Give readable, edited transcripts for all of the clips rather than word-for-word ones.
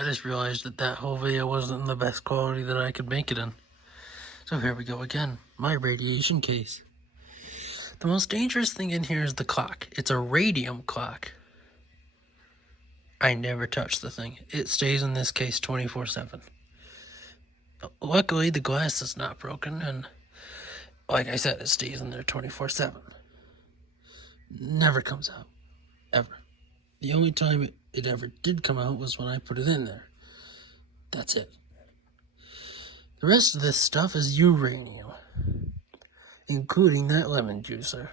I just realized that that whole video wasn't in the best quality that I could make it in. So here we go again. My radiation case. The most dangerous thing in here is the clock. It's a radium clock. I never touch the thing. It stays in this case 24/7. Luckily, the glass is not broken, and like I said, it stays in there 24/7. Never comes out. Ever. The only time it ever did come out was when I put it in there. That's it. The rest of this stuff is uranium, including that lemon juicer,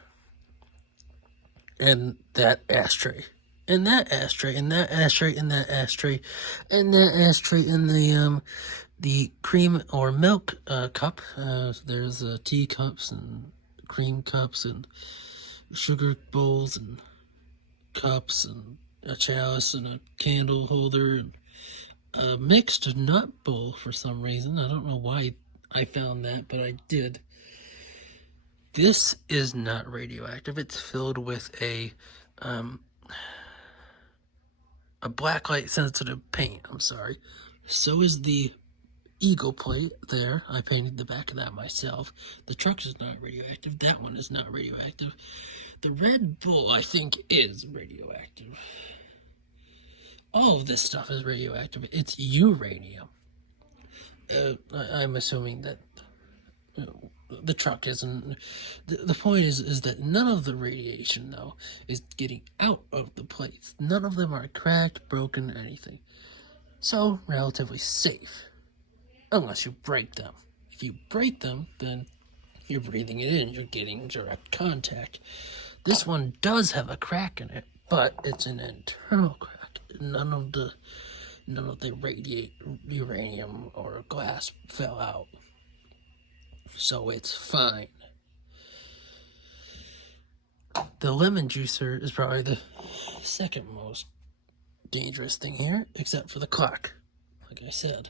and that ashtray, and that ashtray, and that ashtray, and that ashtray, and that ashtray, and the cream or milk cup. There's teacups and cream cups and sugar bowls and cups and a chalice and a candle holder and a mixed nut bowl for some reason. I don't know why I found that, but I did. This is not radioactive. It's filled with a blacklight sensitive paint. I'm sorry. So is the eagle plate there. I painted the back of that myself. The truck is not radioactive. That one is not radioactive. The Red Bull, I think, is radioactive. All of this stuff is radioactive. It's uranium. I'm assuming that the truck isn't. The point is that none of the radiation, though, is getting out of the plates. None of them are cracked, broken, anything. So, relatively safe. Unless you break them. If you break them, then you're breathing it in. You're getting direct contact. This one does have a crack in it, but it's an internal crack. None of the uranium or glass fell out. So it's fine. The lemon juicer is probably the second most dangerous thing here, except for the clock. Like I said,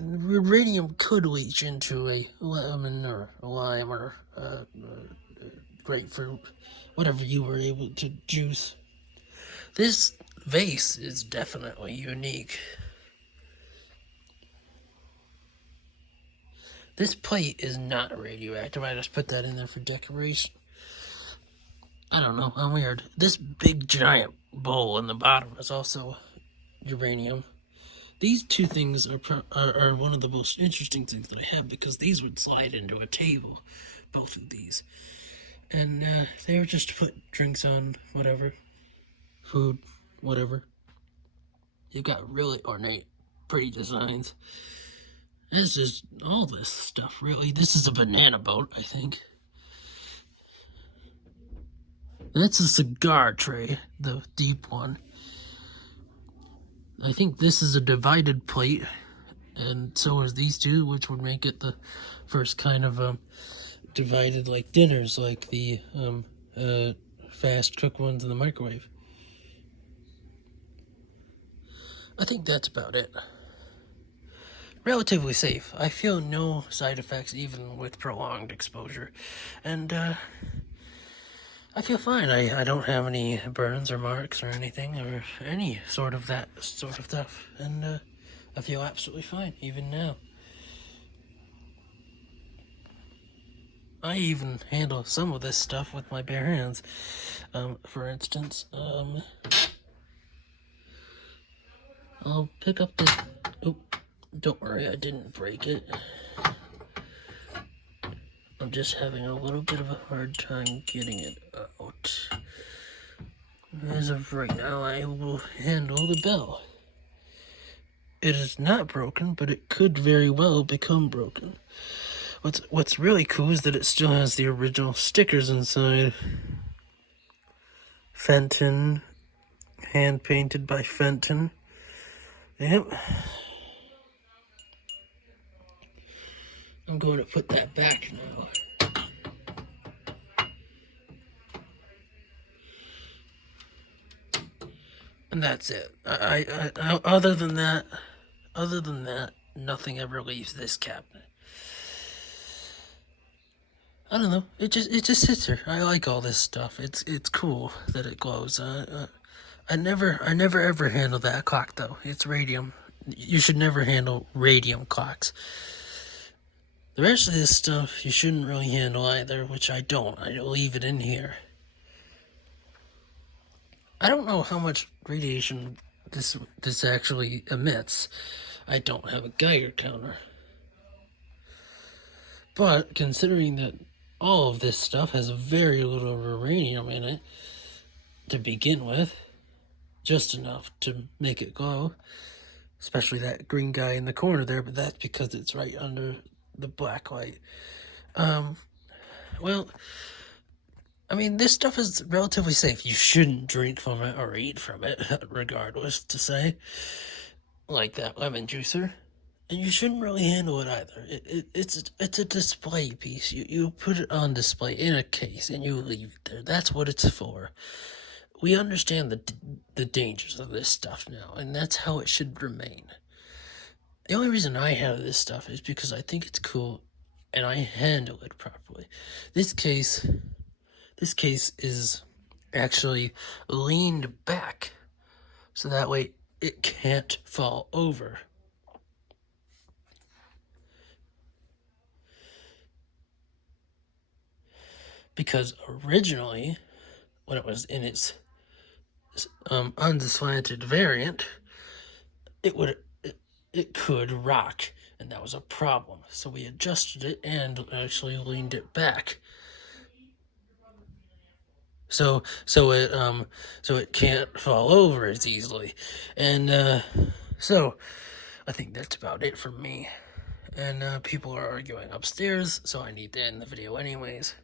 uranium could leach into a lemon or a lime or grapefruit, whatever you were able to juice. This vase is definitely unique. This plate is not radioactive. I just put that in there for decoration. I don't know. I'm weird. This big giant bowl in the bottom is also uranium. These two things are one of the most interesting things that I have, because these would slide into a table, both of these. And they were just to put drinks on, whatever, food, whatever. You've got really ornate, pretty designs. This is all this stuff, really. This is a banana boat, I think. That's a cigar tray, the deep one. I think this is a divided plate, and so are these two, which would make it the first kind of divided like dinners, like the fast cook ones in the microwave. I think that's about it. Relatively safe. I feel no side effects even with prolonged exposure, and I feel fine. I don't have any burns or marks or anything, or any sort of that sort of stuff, and I feel absolutely fine, even now. I even handle some of this stuff with my bare hands. For instance, I'll pick up the... Oh, don't worry, I didn't break it. I'm just having a little bit of a hard time getting it out. As of right now, I will handle the bell. It is not broken, but it could very well become broken. What's really cool is that it still has the original stickers inside. Fenton, hand painted by Fenton. Yep. I'm going to put that back now. And that's it. I other than that, nothing ever leaves this cabinet. I don't know. It just sits here. I like all this stuff. It's cool that it glows. I never ever handle that clock though. It's radium. You should never handle radium clocks. The rest of this stuff you shouldn't really handle either, which I don't. I leave it in here. I don't know how much radiation this actually emits. I don't have a Geiger counter. But considering that all of this stuff has very little uranium in it to begin with, just enough to make it glow, especially that green guy in the corner there, but that's because it's right under the black light. Well, I mean, this stuff is relatively safe. You shouldn't drink from it or eat from it, regardless to say, like that lemon juicer. And you shouldn't really handle it either. It's a display piece. You put it on display in a case and you leave it there. That's what it's for. We understand the dangers of this stuff now, and that's how it should remain. The only reason I have this stuff is because I think it's cool and I handle it properly. This case is actually leaned back so that way it can't fall over. Because originally, when it was in its unslanted variant, it could rock, and that was a problem. So we adjusted it and actually leaned it back. So it can't fall over as easily. And so I think that's about it from me. And people are arguing upstairs, so I need to end the video anyways.